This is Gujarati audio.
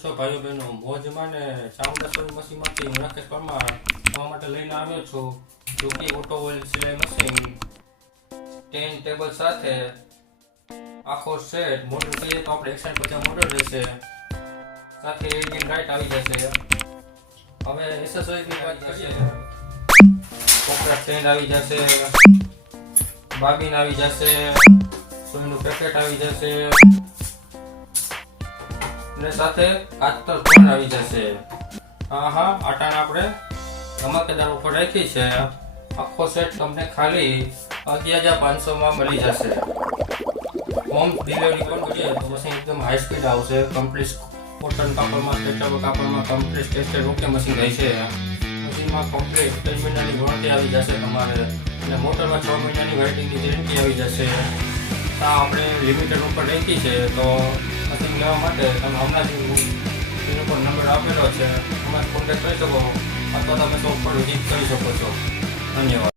છો ભાઈઓ બહેનો મોજમાં ને ચામુંડા સોની મશીનમાંથી હું રાકેશ પરમાર તમારા માટે લઈને આવ્યો છું જોકી ઓટો ઓઇલ સિલાઈ મશીન 10 ટેબલ સાથે આખો સેટ મોડલ કહીએ તો આપણે 150 મોડલ રહેશે સાથે એલઈડી લાઇટ આવી જશે. હવે એસેસરીઝની વાત કરીએ કોપરા ચેન આવી જશે, બાબીન આવી જશે, સોયનું પેકેટ આવી જશે ને સાથે કાતર પણ આવી જશે. આટાને આપણે ધમાકેદાર ઓફર રાખી છે. આખો સેટ તમને ખાલી 11,500 માં મળી જશે. હોમ ડિલિવરી પણ કરીએ તો મશીન એકદમ હાઈ સ્પીડ આવશે. કમ્પ્લીટ કોટન કાપડમાં સ્ટ્રેચેબલ કાપડમાં કમ્પ્લીટ ટેસ્ટેડ ઓકે મશીન રહે છે. મશીનમાં કમ્પ્લીટ 3 મહિનાની વોરંટી આવી જશે તમારે અને મોટરમાં 6 મહિનાની વેઇટિંગની ગેરંટી આવી જશે. આ આપણે લિમિટેડ ઓફર રાખી છે તો મશીન લેવા માટે તમે હમણાં જ એનો પર નંબર આપેલો છે, અમારે કોન્ટેક્ટ કરી શકો અથવા તમે શોપ પર વિઝિટ કરી શકો છો. ધન્યવાદ.